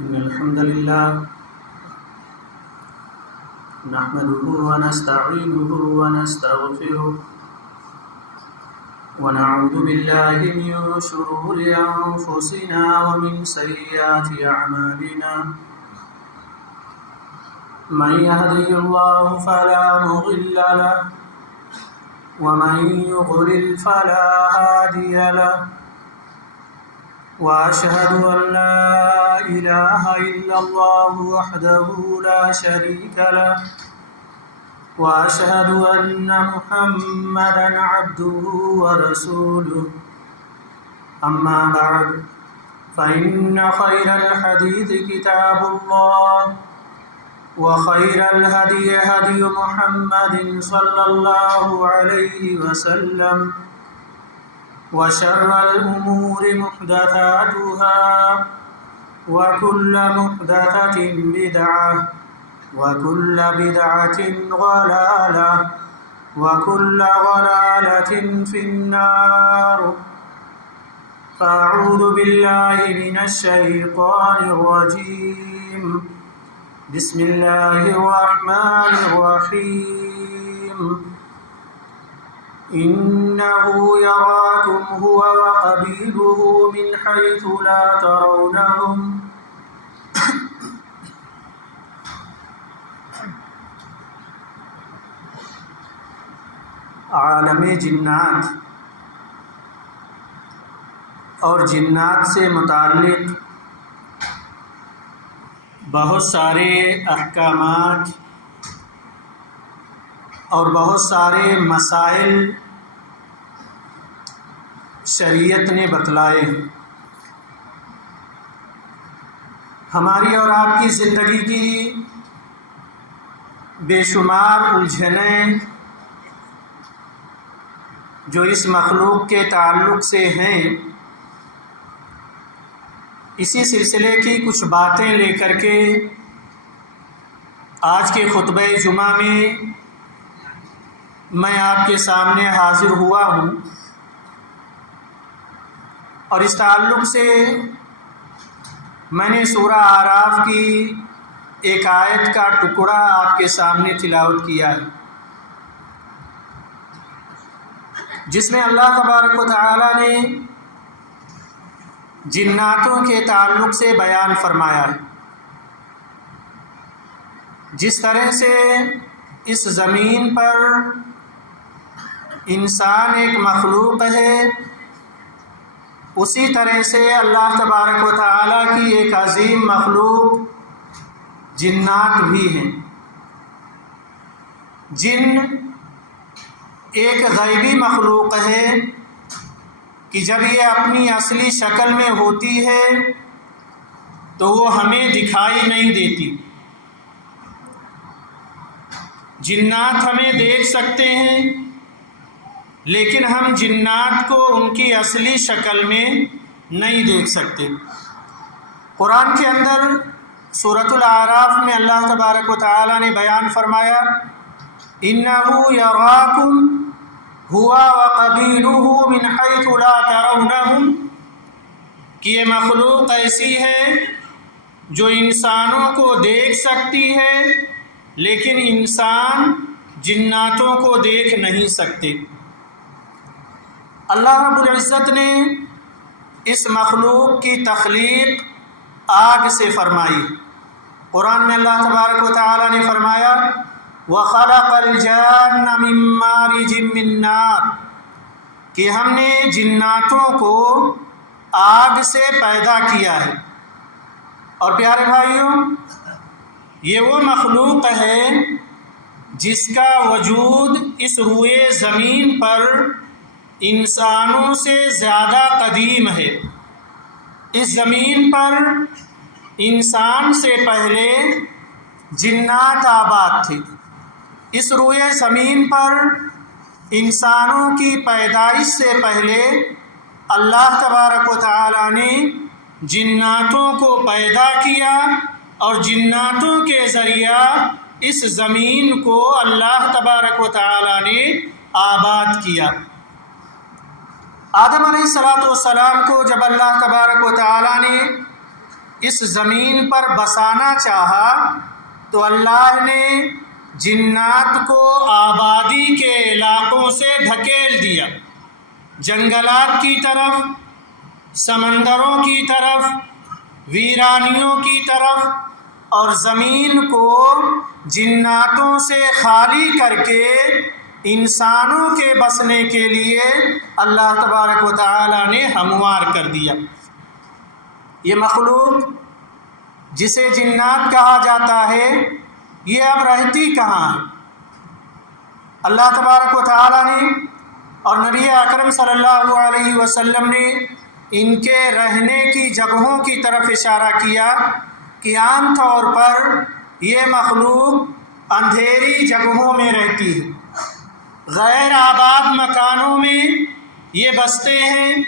إن الحمد لله نحمده ونستعينه ونستغفره ونعوذ بالله من شرور أنفسنا ومن سيئات أعمالنا من يهده الله فلا مضل له ومن يضلل فلا هادي له وأشهد أن لا إله إلا الله وحده لا شريك له وأشهد أن محمدًا عبده ورسوله أما بعد فإن خير الحديث كتاب الله وخير الهدي هدي محمد صلى الله عليه وسلم وشر الأمور محدثاتها وكل محدثة بدعة وكل بدعة ضلالة وكل ضلالة في النار فأعوذ بالله من الشيطان الرجيم بسم الله الرحمن الرحيم إنه يراكم هو وقبيله من حيث لا ترونهم عالم جنات اور جنات سے متعلق بہت سارے احکامات اور بہت سارے مسائل شریعت نے بتلائے ہیں۔ ہماری اور آپ کی زندگی کی بے شمار الجھنیں جو اس مخلوق کے تعلق سے ہیں، اسی سلسلے کی کچھ باتیں لے کر کے آج کے خطبہ جمعہ میں آپ کے سامنے حاضر ہوا ہوں، اور اس تعلق سے میں نے سورہ اعراف کی ایک آیت کا ٹکڑا آپ کے سامنے تلاوت کیا ہے، جس میں اللہ تبارک و تعالی نے جناتوں کے تعلق سے بیان فرمایا ہے۔ جس طرح سے اس زمین پر انسان ایک مخلوق ہے، اسی طرح سے اللہ تبارک و تعالیٰ کی ایک عظیم مخلوق جنات بھی ہیں۔ جن ایک غیبی مخلوق ہے کہ جب یہ اپنی اصلی شکل میں ہوتی ہے تو وہ ہمیں دکھائی نہیں دیتی۔ جنات ہمیں دیکھ سکتے ہیں، لیکن ہم جنات کو ان کی اصلی شکل میں نہیں دیکھ سکتے۔ قرآن کے اندر سورۃ الاعراف میں اللہ تبارک و تعالی نے بیان فرمایا، اِنَّهُ يَرَاكُمْ هُوَ وَقَبِيلُهُ مِنْ حَيْثُ لَا تَرَوْنَهُمْ، کہ یہ مخلوق ایسی ہے جو انسانوں کو دیکھ سکتی ہے، لیکن انسان جناتوں کو دیکھ نہیں سکتے۔ اللہ رب العزت نے اس مخلوق کی تخلیق آگ سے فرمائی۔ قرآن میں اللہ تبارک و تعالی نے فرمایا، وَخَلَقَ الْجَانَّ مِن مَّارِجٍ مِّن نَّارٍ، کہ ہم نے جناتوں کو آگ سے پیدا کیا ہے۔ اور پیارے بھائیوں، یہ وہ مخلوق ہے جس کا وجود اس روئے زمین پر انسانوں سے زیادہ قدیم ہے۔ اس زمین پر انسان سے پہلے جنات آباد تھے۔ اس روئے زمین پر انسانوں کی پیدائش سے پہلے اللہ تبارک و تعالی نے جناتوں کو پیدا کیا، اور جناتوں کے ذریعہ اس زمین کو اللہ تبارک و تعالی نے آباد کیا۔ آدم علیہ السلام کو جب اللہ تبارک و تعالی نے اس زمین پر بسانا چاہا تو اللہ نے جنات کو آبادی کے علاقوں سے دھکیل دیا، جنگلات کی طرف، سمندروں کی طرف، ویرانیوں کی طرف، اور زمین کو جناتوں سے خالی کر کے انسانوں کے بسنے کے لیے اللہ تبارک و تعالی نے ہموار کر دیا۔ یہ مخلوق جسے جنات کہا جاتا ہے یہ اب رہتی کہاں ہے؟ اللہ تبارک و تعالی نے اور نبی اکرم صلی اللہ علیہ وسلم نے ان کے رہنے کی جگہوں کی طرف اشارہ کیا کہ عام طور پر یہ مخلوق اندھیری جگہوں میں رہتی ہے، غیر آباد مکانوں میں یہ بستے ہیں،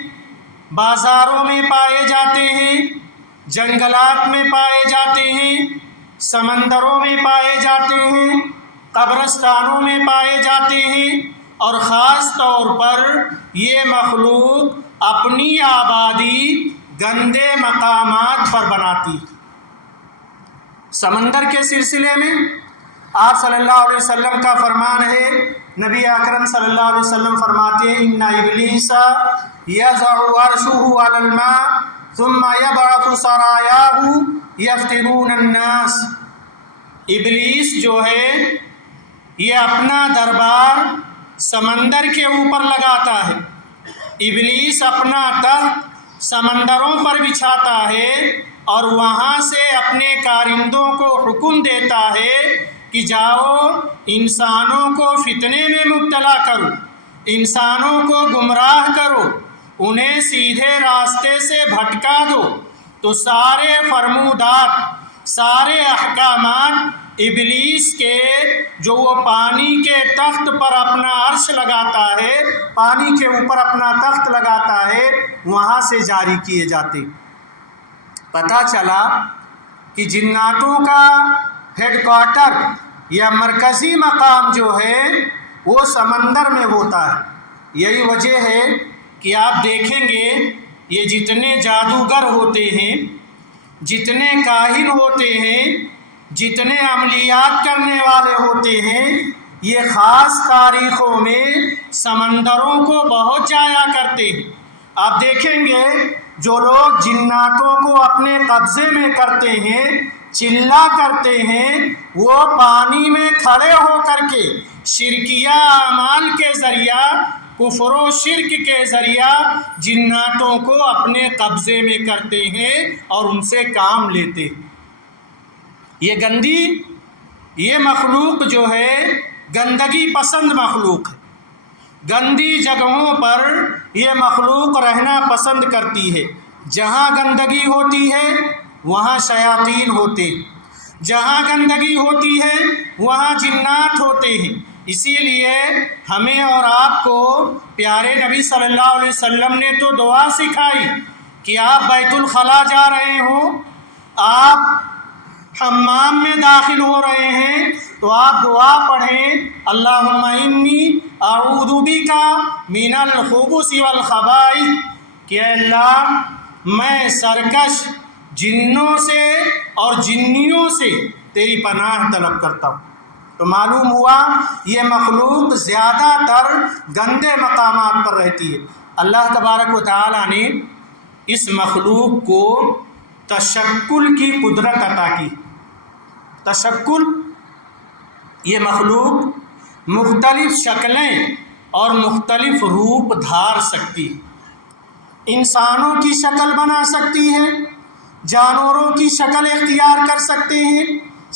بازاروں میں پائے جاتے ہیں، جنگلات میں پائے جاتے ہیں، سمندروں میں پائے جاتے ہیں، قبرستانوں میں پائے جاتے ہیں، اور خاص طور پر یہ مخلوق اپنی آبادی گندے مقامات پر بناتی۔ سمندر کے سلسلے میں آپ صلی اللہ علیہ وسلم کا فرمان ہے، نبی اکرم صلی اللہ علیہ وسلم فرماتے ہیں ان ابلیس یضع عرشہ علی الماء ثم یبعث سرایاہ یفتنون الناس۔ ابلیس جو ہے یہ اپنا دربار سمندر کے اوپر لگاتا ہے، ابلیس اپنا تخت سمندروں پر بچھاتا ہے اور وہاں سے اپنے کارندوں کو حکم دیتا ہے کہ جاؤ انسانوں کو فتنے میں مبتلا کرو، انسانوں کو گمراہ کرو، انہیں سیدھے راستے سے بھٹکا دو۔ تو سارے فرمودات، سارے احکامات ابلیس کے جو وہ پانی کے تخت پر اپنا عرش لگاتا ہے، پانی کے اوپر اپنا تخت لگاتا ہے، وہاں سے جاری کیے جاتے۔ پتہ چلا کہ جناتوں کا ہیڈ کوارٹر یا مرکزی مقام جو ہے وہ سمندر میں ہوتا ہے۔ یہی وجہ ہے کہ آپ دیکھیں گے یہ جتنے جادوگر ہوتے ہیں، جتنے کاہن ہوتے ہیں، جتنے عملیات کرنے والے ہوتے ہیں، یہ خاص تاریخوں میں سمندروں کو بہت جایا کرتے ہیں۔ آپ دیکھیں گے جو لوگ جناتوں کو اپنے قبضے میں کرتے ہیں، چلا کرتے ہیں، وہ پانی میں کھڑے ہو کر کے شرکیہ اعمال کے ذریعہ، کفر و شرک کے ذریعہ جناتوں کو اپنے قبضے میں کرتے ہیں اور ان سے کام لیتے ہیں۔ یہ مخلوق جو ہے گندگی پسند مخلوق ہے، گندی جگہوں پر یہ مخلوق رہنا پسند کرتی ہے۔ جہاں گندگی ہوتی ہے وہاں شیاطین ہوتے ہیں، جہاں گندگی ہوتی ہے وہاں جنات ہوتے ہیں۔ اسی لیے ہمیں اور آپ کو پیارے نبی صلی اللہ علیہ وسلم نے تو دعا سکھائی کہ آپ بیت الخلاء جا رہے ہوں، آپ حمام میں داخل ہو رہے ہیں تو آپ دعا پڑھیں اللہم انی اعوذ بک من الخبث والخبائث، کہ اے اللہ میں سرکش جنوں سے اور جنیوں سے تیری پناہ طلب کرتا ہوں۔ تو معلوم ہوا یہ مخلوق زیادہ تر گندے مقامات پر رہتی ہے۔ اللہ تبارک و تعالی نے اس مخلوق کو تشکل کی قدرت عطا کی۔ تشکل، یہ مخلوق مختلف شکلیں اور مختلف روپ دھار سکتی ہے۔ انسانوں کی شکل بنا سکتی ہے، جانوروں کی شکل اختیار کر سکتے ہیں،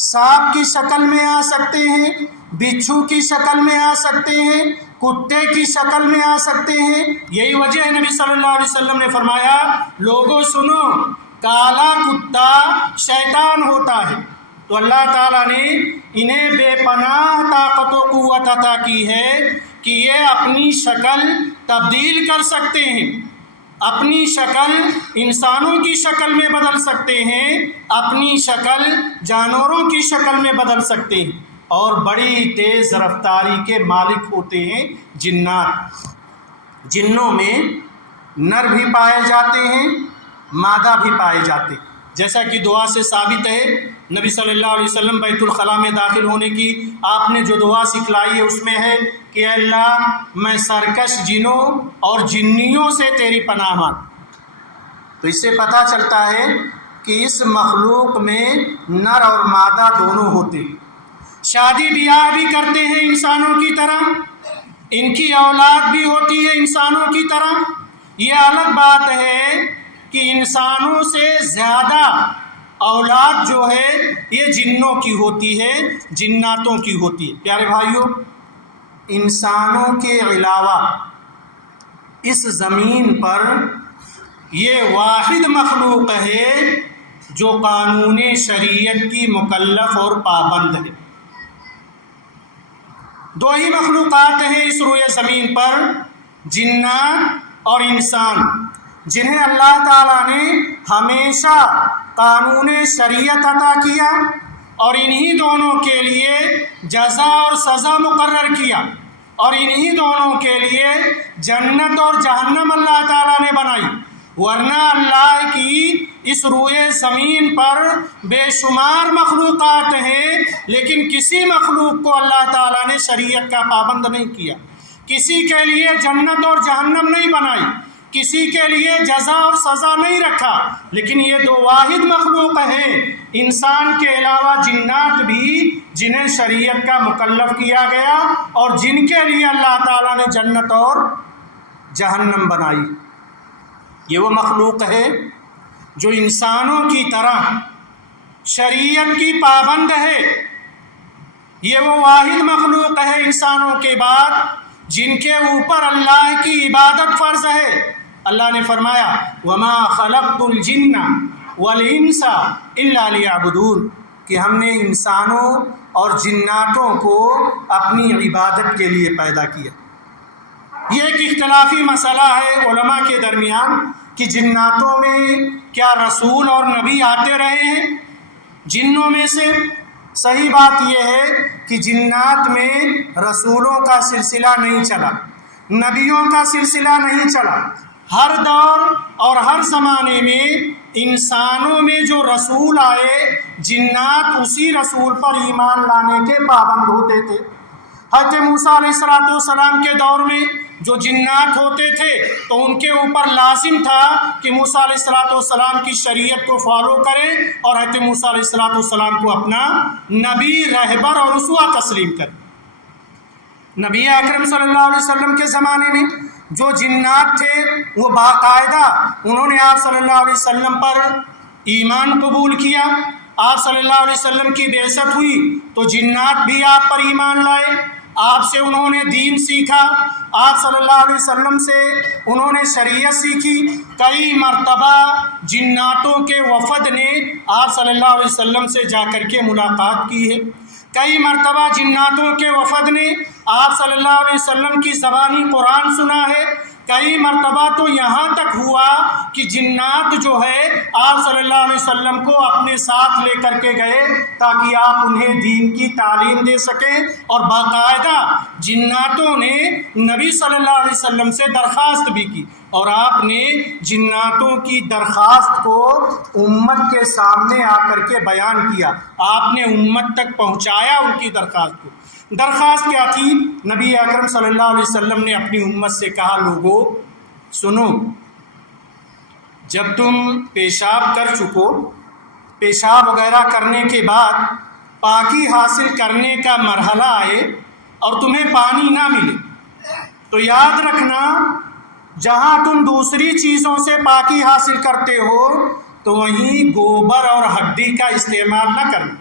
سانپ کی شکل میں آ سکتے ہیں، بچھو کی شکل میں آ سکتے ہیں، کتے کی شکل میں آ سکتے ہیں۔ یہی وجہ ہے نبی صلی اللہ علیہ وسلم نے فرمایا لوگوں سنو، کالا کتا شیطان ہوتا ہے۔ تو اللہ تعالیٰ نے انہیں بے پناہ طاقت و قوت عطا کی ہے کہ یہ اپنی شکل تبدیل کر سکتے ہیں، اپنی شکل انسانوں کی شکل میں بدل سکتے ہیں، اپنی شکل جانوروں کی شکل میں بدل سکتے ہیں، اور بڑی تیز رفتاری کے مالک ہوتے ہیں جنات۔ جنوں میں نر بھی پائے جاتے ہیں، مادہ بھی پائے جاتے ہیں۔ جیسا کہ دعا سے ثابت ہے، نبی صلی اللہ علیہ وسلم بیت الخلاء میں داخل ہونے کی آپ نے جو دعا سکھلائی ہے اس میں ہے کہ اے اللہ میں سرکش جنوں اور جنیوں سے تیری پناہ مانگ۔ تو اس سے پتہ چلتا ہے کہ اس مخلوق میں نر اور مادہ دونوں ہوتے ہیں، شادی بیاہ بھی کرتے ہیں انسانوں کی طرح، ان کی اولاد بھی ہوتی ہے انسانوں کی طرح۔ یہ الگ بات ہے کہ انسانوں سے زیادہ اولاد جو ہے یہ جنوں کی ہوتی ہے، جناتوں کی ہوتی ہے۔ پیارے بھائیوں، انسانوں کے علاوہ اس زمین پر یہ واحد مخلوق ہے جو قانون شریعت کی مکلف اور پابند ہے۔ دو ہی مخلوقات ہیں اس روئے زمین پر، جنات اور انسان، جنہیں اللہ تعالیٰ نے ہمیشہ قانون شریعت عطا کیا اور انہی دونوں کے لیے جزا اور سزا مقرر کیا، اور انہی دونوں کے لیے جنت اور جہنم اللہ تعالیٰ نے بنائی۔ ورنہ اللہ کی اس روئے زمین پر بے شمار مخلوقات ہیں، لیکن کسی مخلوق کو اللہ تعالیٰ نے شریعت کا پابند نہیں کیا، کسی کے لیے جنت اور جہنم نہیں بنائی، کسی کے لیے جزا اور سزا نہیں رکھا۔ لیکن یہ دو واحد مخلوق ہیں انسان کے علاوہ جنات بھی، جنہیں شریعت کا مکلف کیا گیا اور جن کے لیے اللہ تعالیٰ نے جنت اور جہنم بنائی۔ یہ وہ مخلوق ہے جو انسانوں کی طرح شریعت کی پابند ہے، یہ وہ واحد مخلوق ہے انسانوں کے بعد جن کے اوپر اللہ کی عبادت فرض ہے۔ اللہ نے فرمایا وَمَا خَلَقْتُ الْجِنَّ وَالْإِنسَ إِلَّا لِيَعْبُدُونَ، کہ ہم نے انسانوں اور جناتوں کو اپنی عبادت کے لیے پیدا کیا۔ یہ ایک اختلافی مسئلہ ہے علماء کے درمیان کہ جناتوں میں کیا رسول اور نبی آتے رہے ہیں؟ جنوں میں سے صحیح بات یہ ہے کہ جنات میں رسولوں کا سلسلہ نہیں چلا، نبیوں کا سلسلہ نہیں چلا۔ ہر دور اور ہر زمانے میں انسانوں میں جو رسول آئے، جنات اسی رسول پر ایمان لانے کے پابند ہوتے تھے۔ حضرت موسیٰ علیہ السلام کے دور میں جو جنات ہوتے تھے تو ان کے اوپر لازم تھا کہ موسیٰ علیہ السلام کی شریعت کو فالو کریں اور حضرت موسیٰ علیہ السلام کو اپنا نبی، رہبر اور اسوہ تسلیم کریں۔ نبی اکرم صلی اللہ علیہ وسلم کے زمانے میں جو جنات تھے وہ باقاعدہ انہوں نے آپ صلی اللہ علیہ وسلم پر ایمان قبول کیا۔ آپ صلی اللہ علیہ وسلم کی بعثت ہوئی تو جنات بھی آپ پر ایمان لائے، آپ سے انہوں نے دین سیکھا، آپ صلی اللہ علیہ وسلم سے انہوں نے شریعت سیکھی۔ کئی مرتبہ جناتوں کے وفد نے آپ صلی اللہ علیہ وسلم سے جا کر کے ملاقات کی ہے، کئی مرتبہ جناتوں کے وفد نے آپ صلی اللہ علیہ وسلم کی زبانی قرآن سنا ہے، کئی مرتبہ تو یہاں تک ہوا کہ جنات جو ہے آپ صلی اللہ علیہ وسلم کو اپنے ساتھ لے کر کے گئے تاکہ آپ انہیں دین کی تعلیم دے سکیں، اور باقاعدہ جناتوں نے نبی صلی اللہ علیہ وسلم سے درخواست بھی کی، اور آپ نے جناتوں کی درخواست کو امت کے سامنے آ کر کے بیان کیا، آپ نے امت تک پہنچایا ان کی درخواست کو۔ درخواست کیا تھی؟ نبی اکرم صلی اللہ علیہ وسلم نے اپنی امت سے کہا لوگو سنو، جب تم پیشاب کر چکو، پیشاب وغیرہ کرنے کے بعد پاکی حاصل کرنے کا مرحلہ آئے اور تمہیں پانی نہ ملے تو یاد رکھنا جہاں تم دوسری چیزوں سے پاکی حاصل کرتے ہو تو وہیں گوبر اور ہڈی کا استعمال نہ کرنا،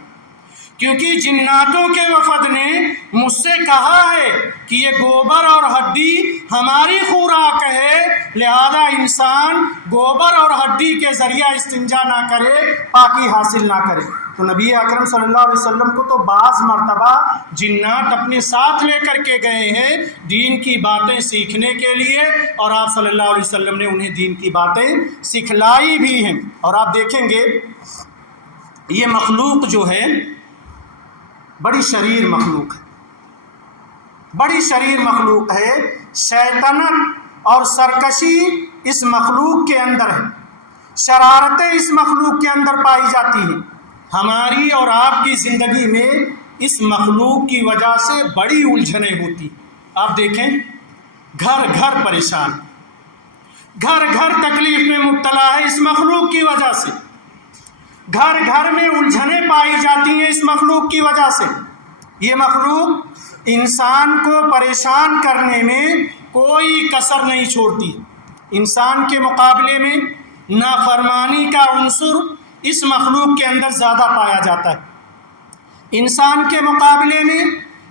کیونکہ جناتوں کے وفد نے مجھ سے کہا ہے کہ یہ گوبر اور ہڈی ہماری خوراک ہے، لہذا انسان گوبر اور ہڈی کے ذریعہ استنجا نہ کرے، پاکی حاصل نہ کرے۔ تو نبی اکرم صلی اللہ علیہ وسلم کو تو بعض مرتبہ جنات اپنے ساتھ لے کر کے گئے ہیں دین کی باتیں سیکھنے کے لیے، اور آپ صلی اللہ علیہ وسلم نے انہیں دین کی باتیں سکھلائی بھی ہیں۔ اور آپ دیکھیں گے یہ مخلوق جو ہے بڑی شریر مخلوق ہے، بڑی شریر مخلوق ہے، شیطنت اور سرکشی اس مخلوق کے اندر ہے۔ شرارتیں اس مخلوق کے اندر پائی جاتی ہیں۔ ہماری اور آپ کی زندگی میں اس مخلوق کی وجہ سے بڑی الجھنیں ہوتی۔ آپ دیکھیں، گھر گھر پریشان، گھر گھر تکلیف میں مبتلا ہے اس مخلوق کی وجہ سے، گھر گھر میں الجھنیں پائی جاتی ہیں اس مخلوق کی وجہ سے۔ یہ مخلوق انسان کو پریشان کرنے میں کوئی کسر نہیں چھوڑتی۔ انسان کے مقابلے میں نافرمانی کا عنصر اس مخلوق کے اندر زیادہ پایا جاتا ہے۔ انسان کے مقابلے میں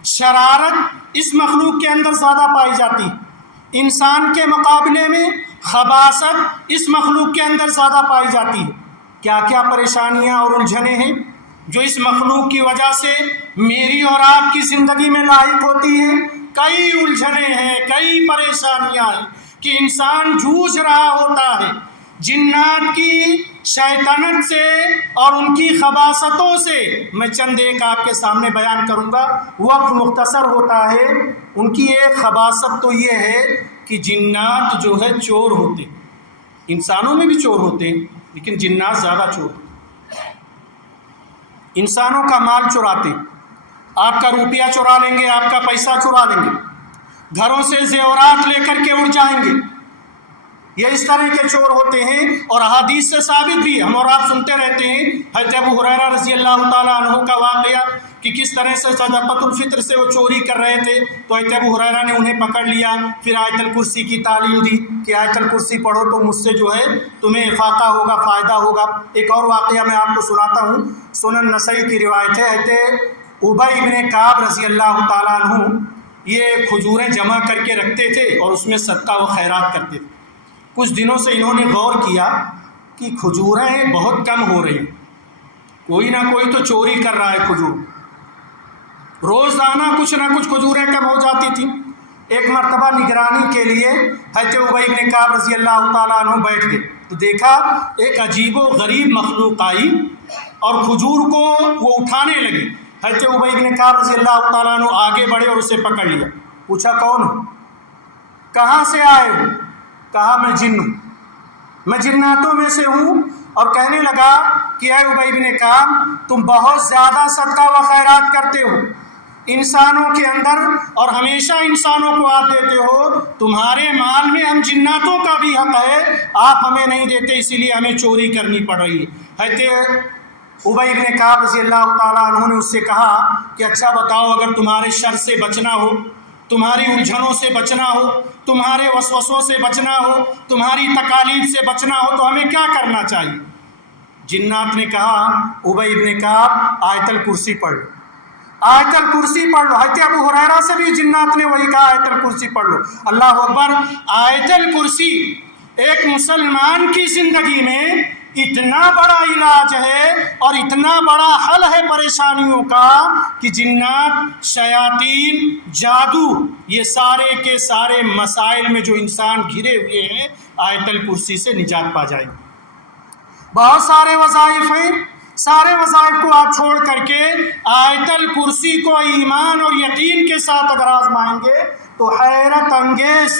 شرارت اس مخلوق کے اندر زیادہ پائی جاتی ہے۔ انسان کے مقابلے میں خباثت اس مخلوق کے اندر زیادہ پائی جاتی ہے۔ کیا کیا پریشانیاں اور الجھنیں ہیں جو اس مخلوق کی وجہ سے میری اور آپ کی زندگی میں لاحق ہوتی ہیں۔ کئی الجھنیں ہیں، کئی پریشانیاں ہیں کہ انسان جوجھ رہا ہوتا ہے جنات کی شیطنت سے اور ان کی خباثتوں سے۔ میں چند ایک آپ کے سامنے بیان کروں گا، وقت مختصر ہوتا ہے۔ ان کی ایک خباثت تو یہ ہے کہ جنات جو ہے چور ہوتے، انسانوں میں بھی چور ہوتے ہیں لیکن جنات زیادہ چور ہوتے، انسانوں کا مال چراتے، آپ کا روپیہ چرا لیں گے، آپ کا پیسہ چرا لیں گے، گھروں سے زیورات لے کر کے اڑ جائیں گے۔ یہ اس طرح کے چور ہوتے ہیں، اور احادیث سے ثابت بھی ہم اور آپ سنتے رہتے ہیں۔ حضرت ابو ہریرہ رضی اللہ تعالیٰ عنہ کا واقعہ کہ کس طرح سے صدقۃ الفطر سے وہ چوری کر رہے تھے، تو حضرت ابو ہریرہ نے انہیں پکڑ لیا، پھر آیت الکرسی کی تعلیم دی کہ آیت الکرسی پڑھو تو مجھ سے جو ہے تمہیں افاقہ ہوگا، فائدہ ہوگا۔ ایک اور واقعہ میں آپ کو سناتا ہوں، سنن نسائی کی روایت ہے۔ حضرت ابی بن کعب رضی اللہ تعالیٰ عنہ یہ کھجوریں جمع کر کے رکھتے تھے اور اس میں صدقہ و خیرات کرتے تھے۔ کچھ دنوں سے انہوں نے غور کیا کہ کھجوریں بہت کم ہو رہی، کوئی نہ کوئی تو چوری کر رہا ہے کھجور، روزانہ کچھ نہ کچھ کھجوریں کم ہو جاتی تھیں۔ ایک مرتبہ نگرانی کے لیے حضرت ابی بن کعب رضی اللہ تعالیٰ عنہ بیٹھ گئے تو دیکھا ایک عجیب و غریب مخلوق آئی اور کھجور کو وہ اٹھانے لگی۔ حضرت ابی بن کعب رضی اللہ تعالیٰ عنہ آگے بڑھے اور اسے پکڑ لیا، پوچھا کون ہو، کہاں سے آئے ہو؟ کہا میں جن ہوں، میں جناتوں میں سے ہوں۔ اور کہنے لگا کہ اے ابی بن کعب، تم بہت زیادہ صدقہ و خیرات کرتے ہو انسانوں کے اندر، اور ہمیشہ انسانوں کو آپ دیتے ہو، تمہارے مال میں ہم جناتوں کا بھی حق ہے، آپ ہمیں نہیں دیتے، اسی لیے ہمیں چوری کرنی پڑ رہی ہے۔ حضرت ابی بن کعب رضی اللہ تعالیٰ عنہ نے اس سے کہا کہ اچھا بتاؤ، اگر تمہارے شر سے بچنا ہو، تمہاری الجھنوں سے بچنا ہو، تمہارے وسوسوں سے بچنا ہو، تمہاری تکالیف سے بچنا ہو تو ہمیں کیا کرنا چاہیے؟ جنات نے کہا ابی بن کعب آیت الکرسی پڑھ لو، آیت الکرسی پڑھ لو۔ حضرت ابو ہریرہ سے بھی جنات نے وہی کہا آیت الکرسی پڑھ لو۔ اللہ اکبر! آیت الکرسی ایک مسلمان کی زندگی میں اتنا بڑا علاج ہے اور اتنا بڑا حل ہے پریشانیوں کا کہ جنات، شیاطین، جادو، یہ سارے کے سارے مسائل میں جو انسان گھرے ہوئے ہیں آیت الکرسی سے نجات پا جائیں گے۔ بہت سارے وظائف ہیں، سارے وظائف کو آپ چھوڑ کر کے آیت الکرسی کو ایمان اور یقین کے ساتھ اگر آزمائیں گے تو حیرت انگیز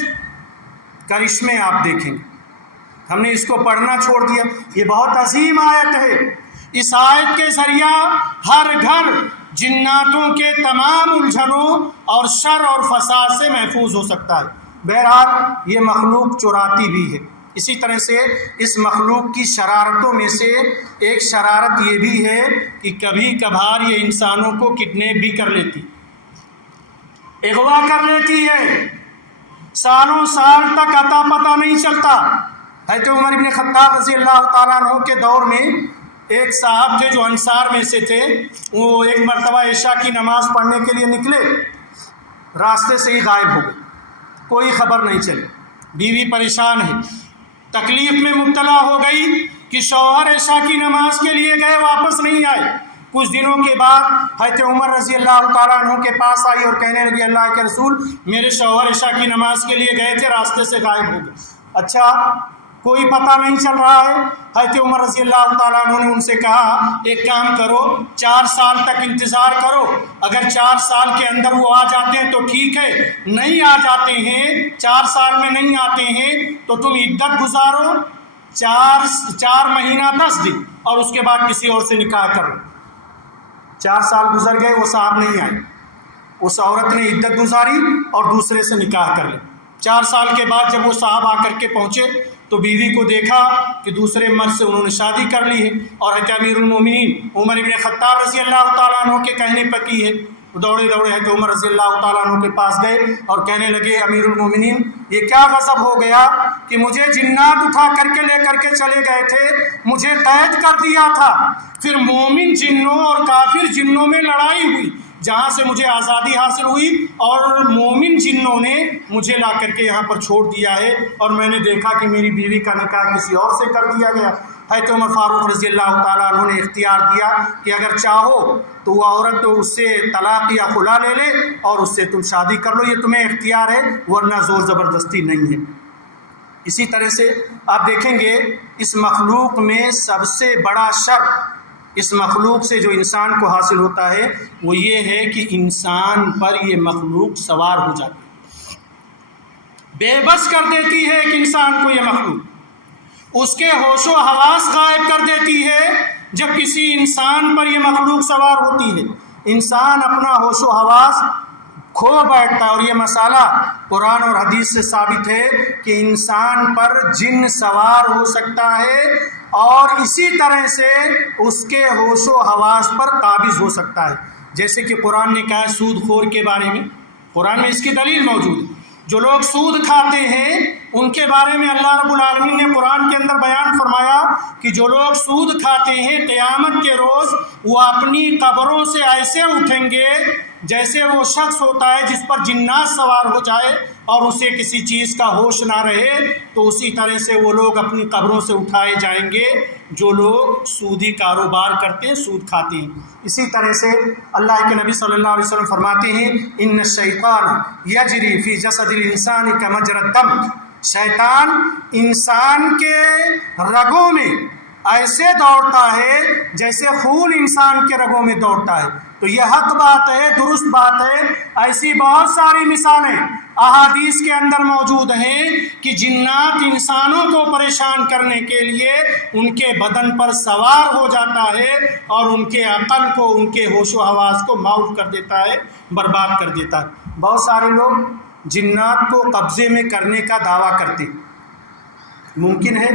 کرشمے آپ دیکھیں گے۔ ہم نے اس کو پڑھنا چھوڑ دیا۔ یہ بہت عظیم آیت ہے، اس آیت کے ذریعہ ہر گھر جناتوں کے تمام الجھنوں اور شر اور فساد سے محفوظ ہو سکتا ہے۔ بہرحال یہ مخلوق چراتی بھی ہے۔ اسی طرح سے اس مخلوق کی شرارتوں میں سے ایک شرارت یہ بھی ہے کہ کبھی کبھار یہ انسانوں کو کڈنیپ بھی کر لیتی، اغوا کر لیتی ہے، سالوں سال تک اتا پتہ نہیں چلتا۔ حضرت عمر بن خطاب رضی اللہ تعالیٰ عنہ کے دور میں ایک صاحب تھے جو انصار میں سے تھے، وہ ایک مرتبہ عشاء کی نماز پڑھنے کے لیے نکلے، راستے سے ہی غائب ہو گئے، کوئی خبر نہیں چلی۔ بیوی پریشان ہے، تکلیف میں مبتلا ہو گئی کہ شوہر عشاء کی نماز کے لیے گئے، واپس نہیں آئے۔ کچھ دنوں کے بعد حضرت عمر رضی اللہ تعالیٰ عنہ کے پاس آئی اور کہنے لگی اللہ کے رسول، میرے شوہر عشاء کی نماز کے لیے گئے تھے، راستے سے غائب ہو گئے۔ اچھا، کوئی پتہ نہیں چل رہا ہے؟ حضرت عمر رضی اللہ تعالیٰ عنہ نے ان سے کہا ایک کام کرو، 4 سال تک انتظار کرو، اگر 4 سال کے اندر وہ آ جاتے ہیں تو ٹھیک ہے، نہیں آ جاتے ہیں، 4 سال میں نہیں آتے ہیں تو تم عدت گزارو، 4 مہینہ 10 دن اور اس کے بعد کسی اور سے نکاح کر لو۔ 4 سال گزر گئے، وہ صاحب نہیں آئے، اس عورت نے عدت گزاری اور دوسرے سے نکاح کر لیا۔ 4 سال کے بعد جب وہ صاحب آ کر کے پہنچے تو بیوی کو دیکھا کہ دوسرے مرد سے انہوں نے شادی کر لی ہے، اور حضرت امیر المومنین عمر ابن خطاب رضی اللہ تعالیٰ عنہ کے کہنے پر کی ہے۔ دوڑے دوڑے حضرت عمر رضی اللہ تعالیٰ عنہ کے پاس گئے اور کہنے لگے امیر المومنین یہ کیا غضب ہو گیا کہ مجھے جنات اٹھا کر کے لے کر کے چلے گئے تھے، مجھے قید کر دیا تھا، پھر مومن جنوں اور کافر جنوں میں لڑائی ہوئی جہاں سے مجھے آزادی حاصل ہوئی، اور مومن جنوں نے مجھے لا کر کے یہاں پر چھوڑ دیا ہے، اور میں نے دیکھا کہ میری بیوی کا نکاح کسی اور سے کر دیا گیا۔ حضرت عمر فاروق رضی اللہ تعالیٰ عنہ نے اختیار دیا کہ اگر چاہو تو وہ عورت تو اس سے طلاق یا خلا لے لے اور اس سے تم شادی کر لو، یہ تمہیں اختیار ہے، ورنہ زور زبردستی نہیں ہے۔ اسی طرح سے آپ دیکھیں گے اس مخلوق میں سب سے بڑا شر اس مخلوق سے جو انسان کو حاصل ہوتا ہے وہ یہ ہے کہ انسان پر یہ مخلوق سوار ہو جاتی ہے، بے بس کر دیتی ہے ایک انسان کو یہ مخلوق، اس کے ہوش و حواس غائب کر دیتی ہے۔ جب کسی انسان پر یہ مخلوق سوار ہوتی ہے انسان اپنا ہوش و حواس کھو بیٹھتا ہے، اور یہ مسئلہ قرآن اور حدیث سے ثابت ہے کہ انسان پر جن سوار ہو سکتا ہے اور اسی طرح سے اس کے ہوش و حواس پر قابض ہو سکتا ہے۔ جیسے کہ قرآن نے کہا سود خور کے بارے میں، قرآن میں اس کی دلیل موجود ہے۔ جو لوگ سود کھاتے ہیں ان کے بارے میں اللہ رب العالمین نے قرآن کے اندر بیان فرمایا کہ جو لوگ سود کھاتے ہیں قیامت کے روز وہ اپنی قبروں سے ایسے اٹھیں گے جیسے وہ شخص ہوتا ہے جس پر جنات سوار ہو جائے اور اسے کسی چیز کا ہوش نہ رہے، تو اسی طرح سے وہ لوگ اپنی قبروں سے اٹھائے جائیں گے جو لوگ سودی کاروبار کرتے ہیں، سود کھاتے ہیں۔ اسی طرح سے اللہ کے نبی صلی اللہ علیہ وسلم فرماتے ہیں ان الشیطان یجری فی جسد الانسان کمجری الدم، شیطان انسان کے رگوں میں ایسے دوڑتا ہے جیسے خون انسان کے رگوں میں دوڑتا ہے۔ تو یہ حق بات ہے، درست بات ہے۔ ایسی بہت ساری مثالیں احادیث کے اندر موجود ہیں کہ جنات انسانوں کو پریشان کرنے کے لیے ان کے بدن پر سوار ہو جاتا ہے اور ان کے عقل کو، ان کے ہوش و حواس کو معاف کر دیتا ہے، برباد کر دیتا ہے۔ بہت سارے لوگ جنات کو قبضے میں کرنے کا دعویٰ کرتے ہیں۔ ممکن ہے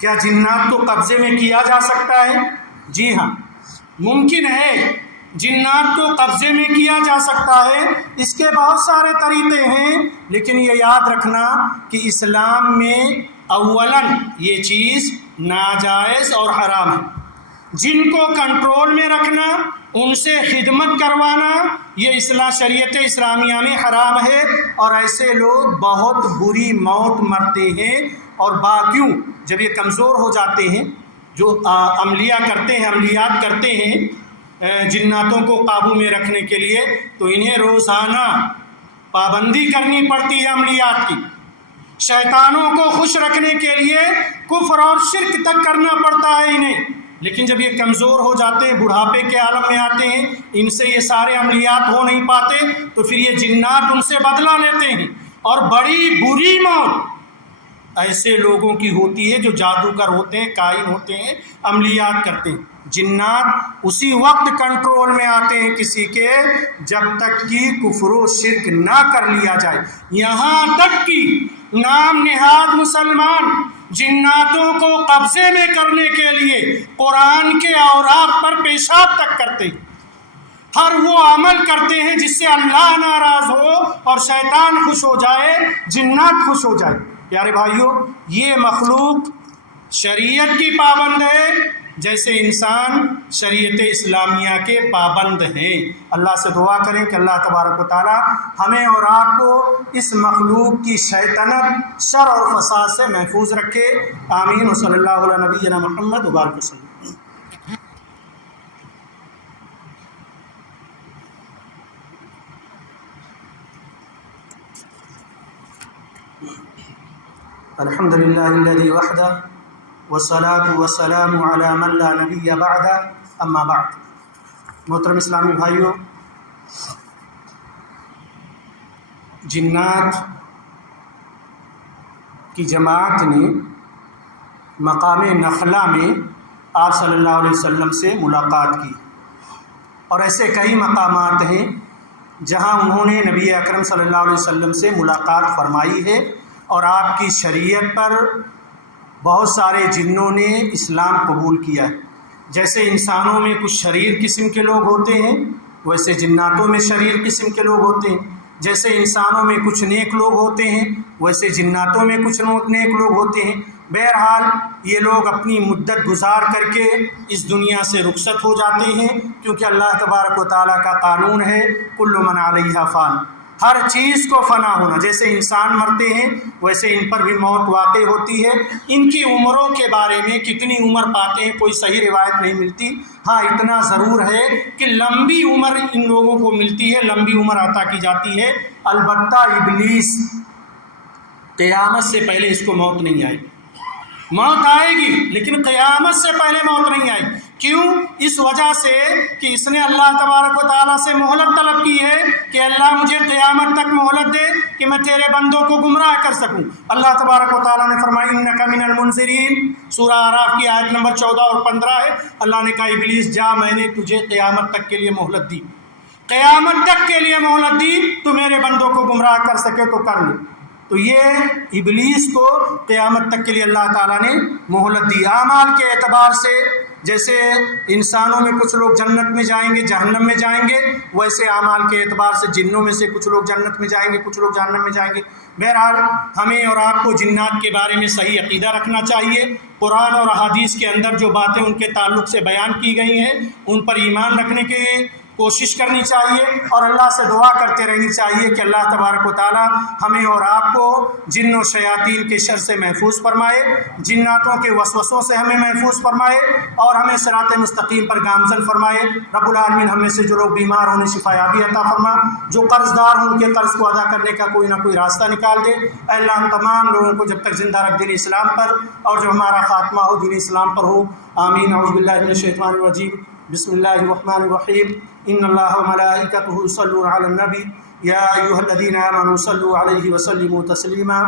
کیا جنات کو قبضے میں کیا جا سکتا ہے؟ جی ہاں، ممکن ہے جنات کو قبضے میں کیا جا سکتا ہے۔ اس کے بہت سارے طریقے ہیں، لیکن یہ یاد رکھنا کہ اسلام میں اولاً یہ چیز ناجائز اور حرام ہے۔ جن کو کنٹرول میں رکھنا، ان سے خدمت کروانا، یہ شریعت اسلامیہ میں حرام ہے، اور ایسے لوگ بہت بری موت مرتے ہیں۔ اور باقیوں جب یہ کمزور ہو جاتے ہیں، جو عملیات کرتے ہیں جناتوں کو قابو میں رکھنے کے لیے، تو انہیں روزانہ پابندی کرنی پڑتی ہے عملیات کی۔ شیطانوں کو خوش رکھنے کے لیے کفر اور شرک تک کرنا پڑتا ہے انہیں، لیکن جب یہ کمزور ہو جاتے ہیں، بڑھاپے کے عالم میں آتے ہیں، ان سے یہ سارے عملیات ہو نہیں پاتے، تو پھر یہ جنات ان سے بدلہ لیتے ہیں، اور بڑی بری موت ایسے لوگوں کی ہوتی ہے جو جادوگر ہوتے ہیں، کاہن ہوتے ہیں، عملیات کرتے ہیں۔ جنات اسی وقت کنٹرول میں آتے ہیں کسی کے جب تک کہ کفر و شرک نہ کر لیا جائے، یہاں تک کہ نام نہاد مسلمان جناتوں کو قبضے میں کرنے کے لیے قرآن کے اوراق پر پیشاب تک کرتے ہیں، ہر وہ عمل کرتے ہیں جس سے اللہ ناراض ہو اور شیطان خوش ہو جائے، جنات خوش ہو جائے۔ پیارے بھائیوں، یہ مخلوق شریعت کی پابند ہے جیسے انسان شریعت اسلامیہ کے پابند ہیں۔ اللہ سے دعا کریں کہ اللہ تبارک و تعالی ہمیں اور آپ کو اس مخلوق کی شیطنت، شر اور فساد سے محفوظ رکھے۔ آمین۔ وصلی اللہ علی نبینا محمد وبارک وسلم۔ الحمد للہ الذی وحدہ والصلاة والسلام علی من لا نبی بعدہ، اما بعد۔ محترم اسلامی بھائیوں، جنات کی جماعت نے مقام نخلا میں آپ صلی اللہ علیہ وسلم سے ملاقات کی، اور ایسے کئی مقامات ہیں جہاں انہوں نے نبی اکرم صلی اللہ علیہ وسلم سے ملاقات فرمائی ہے، اور آپ کی شریعت پر بہت سارے جنوں نے اسلام قبول کیا ہے۔ جیسے انسانوں میں کچھ شریر قسم کے لوگ ہوتے ہیں، ویسے جناتوں میں شریر قسم کے لوگ ہوتے ہیں۔ جیسے انسانوں میں کچھ نیک لوگ ہوتے ہیں، ویسے جناتوں میں کچھ نیک لوگ ہوتے ہیں۔ بہرحال یہ لوگ اپنی مدت گزار کر کے اس دنیا سے رخصت ہو جاتے ہیں، کیونکہ اللہ تبارک و تعالیٰ کا قانون ہے کل من علیہا فان، ہر چیز کو فنا ہونا۔ جیسے انسان مرتے ہیں ویسے ان پر بھی موت واقع ہوتی ہے۔ ان کی عمروں کے بارے میں کتنی عمر پاتے ہیں کوئی صحیح روایت نہیں ملتی، ہاں اتنا ضرور ہے کہ لمبی عمر ان لوگوں کو ملتی ہے، لمبی عمر عطا کی جاتی ہے۔ البتہ ابلیس قیامت سے پہلے اس کو موت نہیں آئے گی، موت آئے گی لیکن قیامت سے پہلے موت نہیں آئے گی۔ کیوں؟ اس وجہ سے کہ اس نے اللہ تبارک و تعالیٰ سے مہلت طلب کی ہے کہ اللہ مجھے قیامت تک مہلت دے کہ میں تیرے بندوں کو گمراہ کر سکوں۔ اللہ تبارک و تعالیٰ نے فرمایا انک من المنذرین، سورہ اعراف کی آیت نمبر 14 اور 15 ہے۔ اللہ نے کہا ابلیس جا، میں نے تجھے قیامت تک کے لیے مہلت دی، قیامت تک کے لیے مہلت دی، تو میرے بندوں کو گمراہ کر سکے تو کر لے۔ تو یہ ابلیس کو قیامت تک کے لیے اللہ تعالیٰ نے مہلت دی۔ اعمال کے اعتبار سے جیسے انسانوں میں کچھ لوگ جنت میں جائیں گے، جہنم میں جائیں گے، ویسے اعمال کے اعتبار سے جنوں میں سے کچھ لوگ جنت میں جائیں گے، کچھ لوگ جہنم میں جائیں گے۔ بہرحال ہمیں اور آپ کو جنات کے بارے میں صحیح عقیدہ رکھنا چاہیے۔ قرآن اور احادیث کے اندر جو باتیں ان کے تعلق سے بیان کی گئی ہیں ان پر ایمان رکھنے کی کوشش کرنی چاہیے، اور اللہ سے دعا کرتے رہنی چاہیے کہ اللہ تبارک و تعالیٰ ہمیں اور آپ کو جن و شیاطین کے شر سے محفوظ فرمائے، جناتوں کے وسوسوں سے ہمیں محفوظ فرمائے، اور ہمیں صراط مستقیم پر گامزن فرمائے۔ رب العالمین ہم میں سے جو لوگ بیمار ہونے شفا یابی عطا فرما، جو قرض دار ہوں ان کے قرض کو ادا کرنے کا کوئی نہ کوئی راستہ نکال دے۔ اے اللہ ہم تمام لوگوں کو جب تک زندہ رکھ دین اسلام پر، اور جو ہمارا خاتمہ ہو دین اسلام پر ہو، آمین۔ اعوذ باللہ من الشیطان الرجیم، بسم اللہ الرحمن الرحیم۔ ان اللہ وملائکتہ یصلون علی النبی یا ایھا الذین آمنوا صلوا علیہ وسلموا تسلیما۔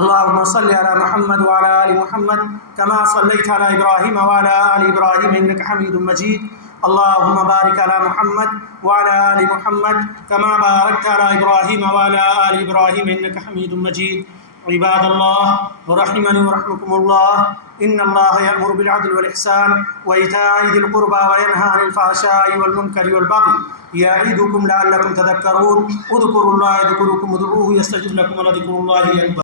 اللهم صل على محمد وعلى آل محمد كما صليت على إبراهيم وعلى آل إبراهيم إنك حميد مجيد۔ اللهم بارك على محمد وعلى آل محمد كما باركت على إبراهيم وعلى آل إبراهيم إنك حميد مجيد۔ عباد الله رحمني ورحمكم الله، إن الله يأمر بالعدل والإحسان وإيتاء ذي القربى وينهى عن الفحشاء والمنكر والبغي يعظكم لعلكم تذكرون۔ اذكروا الله يذكركم، ادعوه يستجب لكم، ولذكر الله أكبر۔